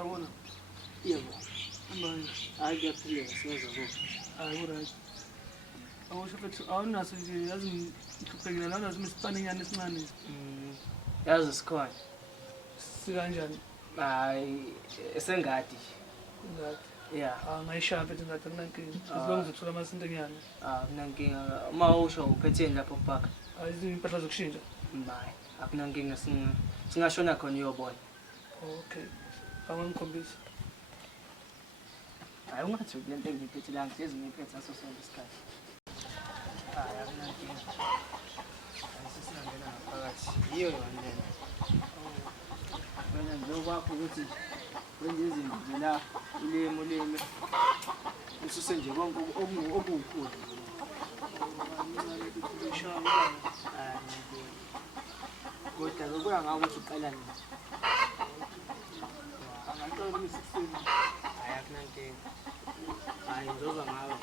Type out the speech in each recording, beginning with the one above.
Sawona. Yebo. Manje. Hayi kuyaphileka siyaza ko. Hayi right. Awusho mfethu awunaso nje yazi ngihluphekile la nazo isipaninyana esincane. Yazi sikhona. Sikanjani? Hayi esengadi. Ngathi. Yeah. Ngayishaya mfethu ngathi akunankinga. As long as uthola amasintenyana. Akunankinga. Uma usho uphetheni lapho kubhaka. Izimpahla zokushintsha. Hayi, akunankinga singashona khona uyobona. Okay. Awangikhombisa. Hayi ungathi lento engiphethe la ngihlezi ngiphethe aso sonke isikhathi. Hayi akunankinga. Sesingena ngaphakathi. Yiyo yona lena. Wena nje okwakho ukuthi wenze izinto nje la ulime ususe nje konke okukhulu. Kodwa kuya ngawo ukuthi uqala nini. Angaqala ukusikuseni. Hayi akunankinga. Hayi ngizoza ngawe.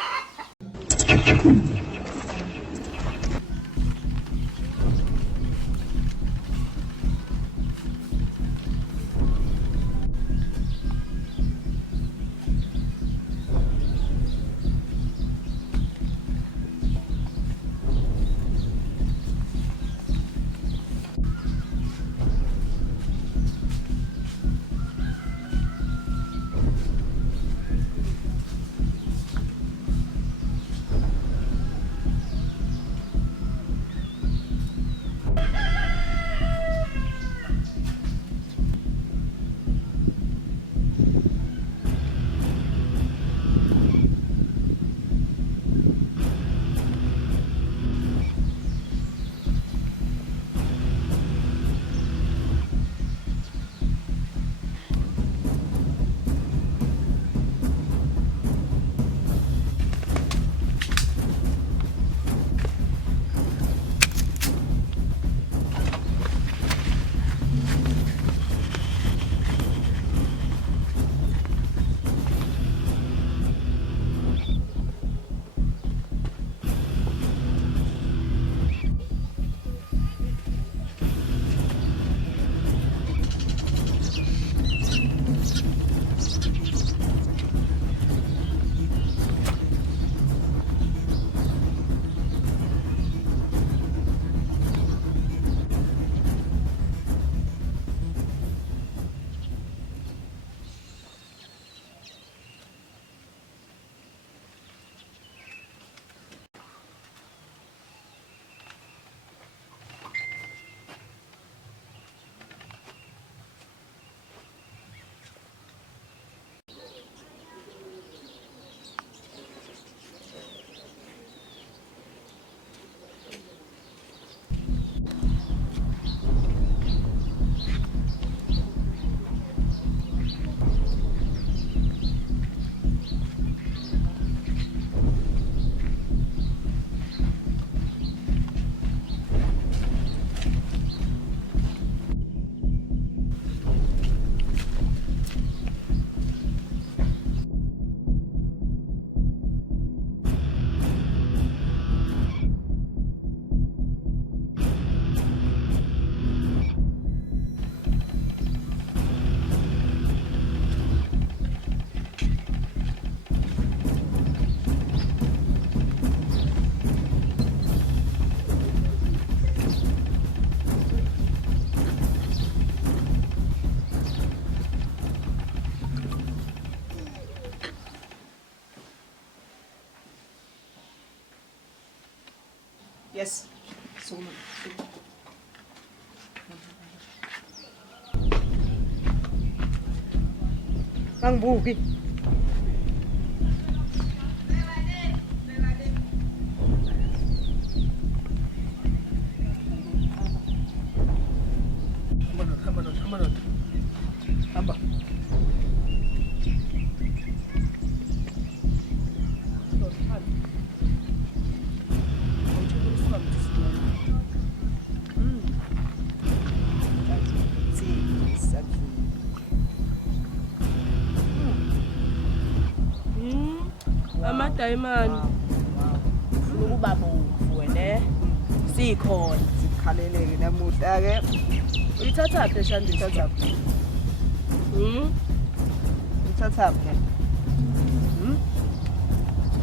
Yes. Angbuki. Hamba. Diamond. Ukuba bovu wena sikhona sikhaleleke namuhla ke Uyithatha phe shandi uthatha. Uthathaphi?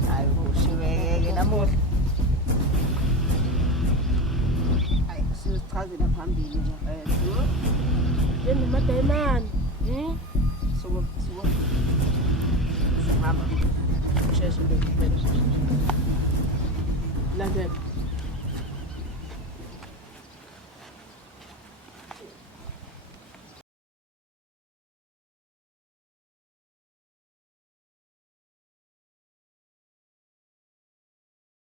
Hayi ushiweke namuhla. Hayi sizichazela phambili mfethu. Yena madayimani. Suko. Sihamba. Sheshe ndokuphela. Landela.